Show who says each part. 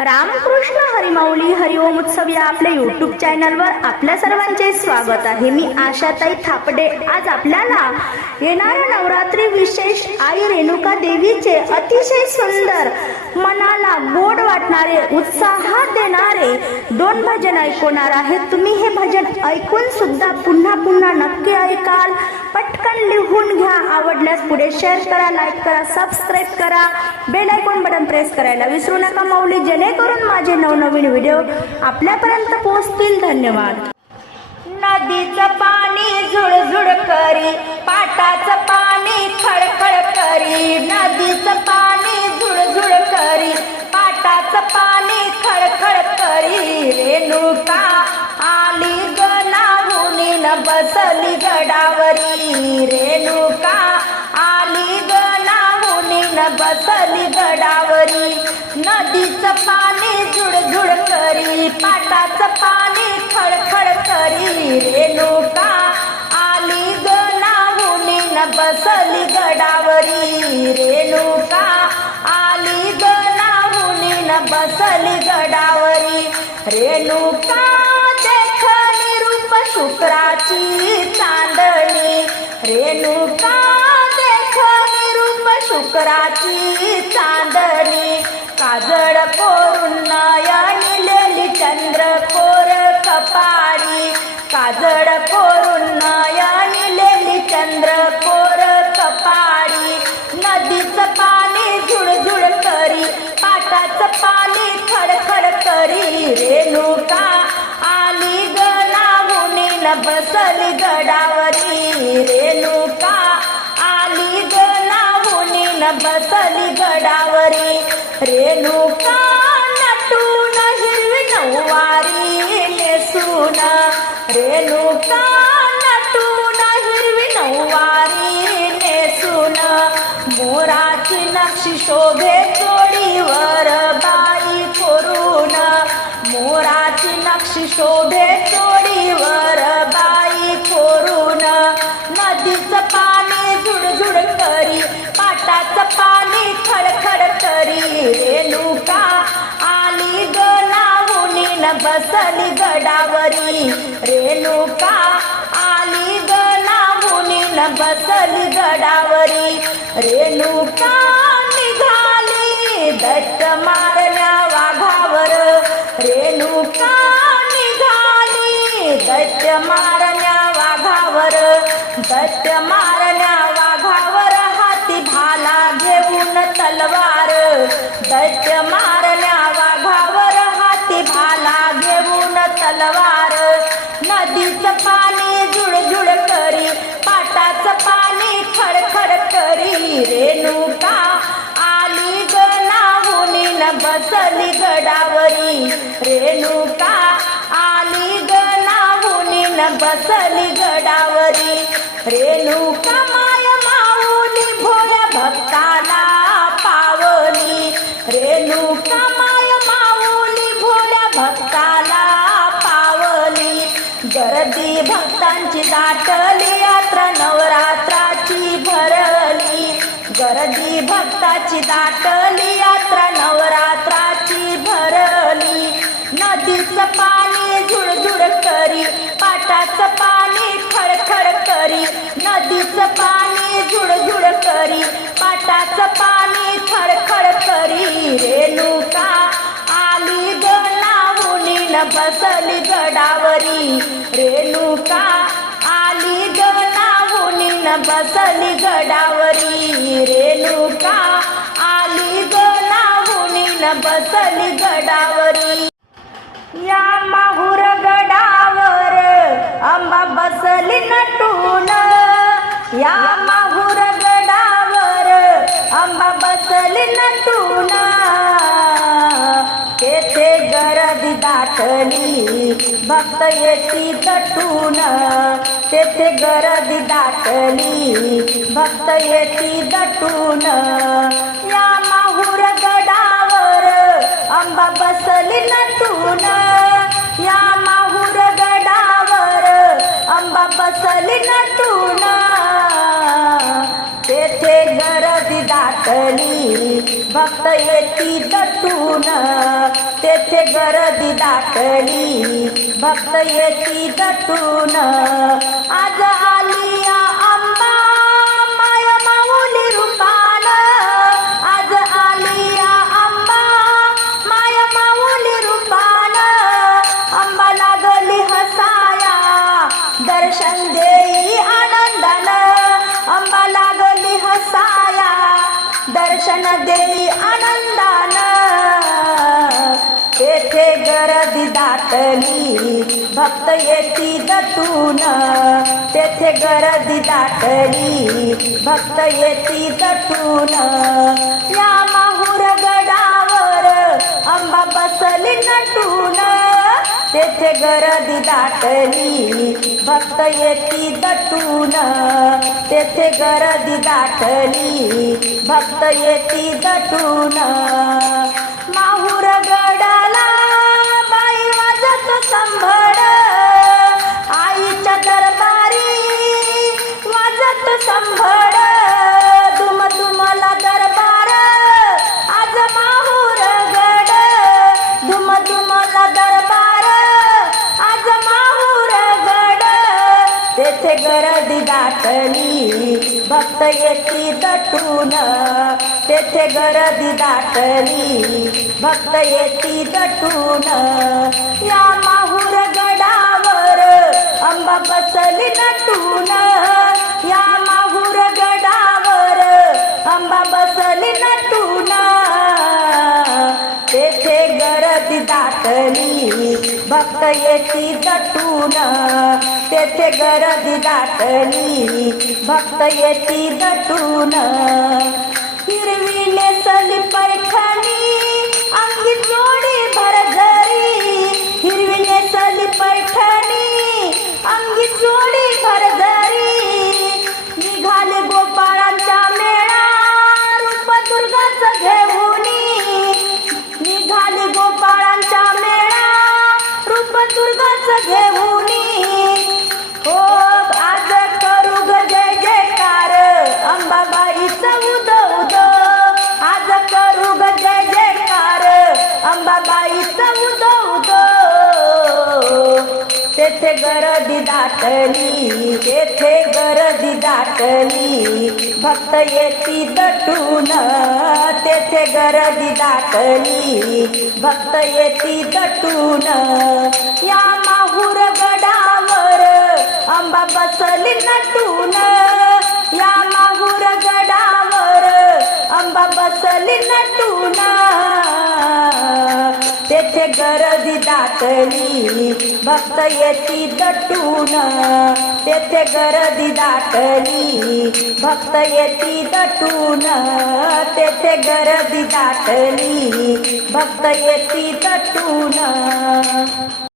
Speaker 1: रामकृष्ण हरिमाऊली हरिओम उत्सव या आपल्या युट्यूब चॅनलवर आपल्या सर्वांचे स्वागत आहे. मी आशाताई थापडे. आज आपल्याला येणाऱ्या नवरात्री विशेष आई रेणुका देवीचे अतिशय सुंदर मनाला गोड वाटणारे उत्साहात देणारे दोन भजन ऐकवणार आहेत तुम्ही हे भजन ऐकून सुद्धा पुन्हा पुन्हा नक्की ऐकाल. पटकन लिहून घ्या. आवडल्यास पुढे शेअर करा लाईक करा सबस्क्राईब करा. बेल आयकॉन बटन प्रेस करायला विसरू नका माऊली. जेणेकरून माझे नवनवीन व्हिडिओ आपल्यापर्यंत पोहोचतील. धन्यवाद. नदीचं पाणी झुळझुळ करी पाटाचं पाणी खळखळ करी. नदीचं पाणी झुळझुळ करी पाटाचं पाणी खळखळ करी. रेणुका आली गणाहून बसली गडावरी. रेणुका आली बसली गडावरी. नदीचं पाणी झुडझुड करी पाटाचं पाणी खळखळ करी. रेणुका आली गणाहुनी न बसली गडावरी. रेणुका आली गणाहुनी न बसली गडावरी. रेणुका देखली रूप शुक्राची चांदणी. रेणुका रूप शुक्राची चांदणी काजळ कोरून नयनी लेली चंद्र कोर कपाळी. काजळ कोरून नयनी लेली चंद्र कोर कपाळी. नदीचं पाणी झुळझुळ करी पाटाचं पाणी खडखड करी. रेणुका आली गणाहुनी न बसली गडा. बसली गडावरी. रेणुका नटून हिरवी नऊवारी नेसून. रेणुका नटून हिरवी नऊवारी नेसून. मोराची नक्षी शोभे चोडीवर बाई करून. मोराची नक्षी शोभे चोडीवर बसली गडावरी. रेणुका आली गणाहुनी न बसली गडावरी. रेणुका निघाली दट्ट मारल्या वाघावर. रेणुका निघाली दट्ट मारल्या वाघावर. दट्ट मार गडावरी रेणुका आली गणाहुनी न बसली गडावरी. रेणुका माय माऊली भोल्या भक्ताला पावली. रेणुका माय माऊली भोल्या भक्ताला पावली. गर्दी भक्तांची दाटली यात्रा नवरात्राची भरली गर्दी भक्ताची दाटली नदीचं पाणी झुड करी पाटाचं पाणी खडखड करी. रेणुका आली गणाहुनी न बसली गडावरी. रेणुका आली गणाहुनी न बसली गडावरी. रेणुका आली गणाहुनी न बसली गडावरी. या माहुर गडावर अंबा बसली नटून. या माहुर गडावर अंबा बसली नटून तेथे गर्दी दाटली भक्त येती दटून. तेथे गर्दी दाटली भक्त येती दटून. या माहुर गडावर अंबा बसली नटून या माहुर गडावर अंबा बसली नटून दाटली भक्त येती दटून तेथे गर्दी दाटली. भक्त येती दटून आज आली दर्शन देई आनंदान. तेथे गर्दी दाटली भक्त येती दतून तेथे गर्दी दाटली भक्त येती दतून या तेथे गर्दी दाटली. भक्त येती दटून तेथे गर्दी दाटली. भक्त येती दटून दाटली भक्त येती दटून तेथे गरदी दाटली. भक्त येती दटून या माहुर गडावर अंबा बसली नटून. या माहुर गडावर अंबा बसली नटून. गर्दी दाटली? भक्त येती दटून तेथे गर्दी दाटली. भक्त येती दटून हिरवी नेसली पैठणी तेथे गरदी दाटली तेथे गरदी दाटली. भक्त येती दटून तेथे गरदी दाटली. भक्त येती दटून या माहुर गडावर अंबा बसली नटून. या माहुर गडावर अंबा बसली नटून. गर्दी दाटली. भक्त येती दटून. तेथे गर्दी दाटली. भक्त येती दटून. तेथे गर्दी दाटली. भक्त येती दटून.